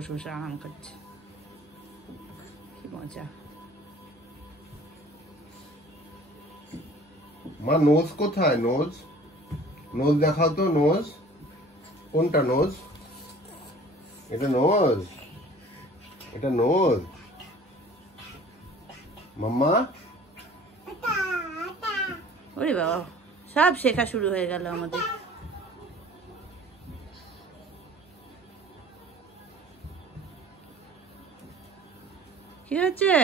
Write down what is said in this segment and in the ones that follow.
বসে বসে আরাম করছে, কি মজা। মা নোজ কোথায়? নোজ নোজ দেখাও তো। নোজ কোনটা? নোজ এটা? নোজ এটা? নোজ মাম্মা? ওরে বাবা, সব শেখা শুরু হয়ে গেল আমাদের। কি হচ্ছে?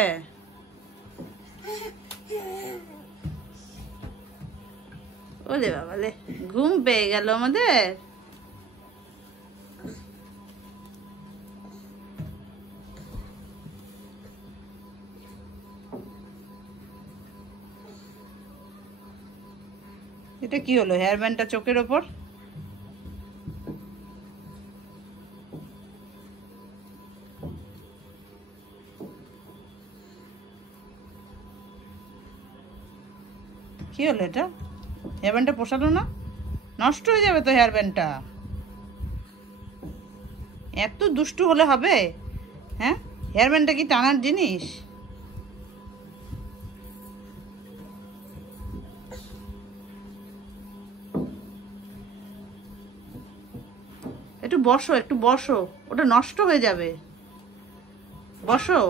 ওরে বাবা লে, ঘুম পেয়ে গেল আমাদের। এটা কি হলো? হেয়ার ব্যান্ডটা চোখের ওপর। কি হলো এটা? হেয়ার ব্যান্ডটা পোষালো না? নষ্ট হয়ে যাবে তো হেয়ার ব্যান্ডটা। এত দুষ্টু হলে হবে? হ্যাঁ, হেয়ার ব্যান্ডটা কি টানার জিনিস? একটু বসো, একটু বসো, ওটা নষ্ট হয়ে যাবে। বসো।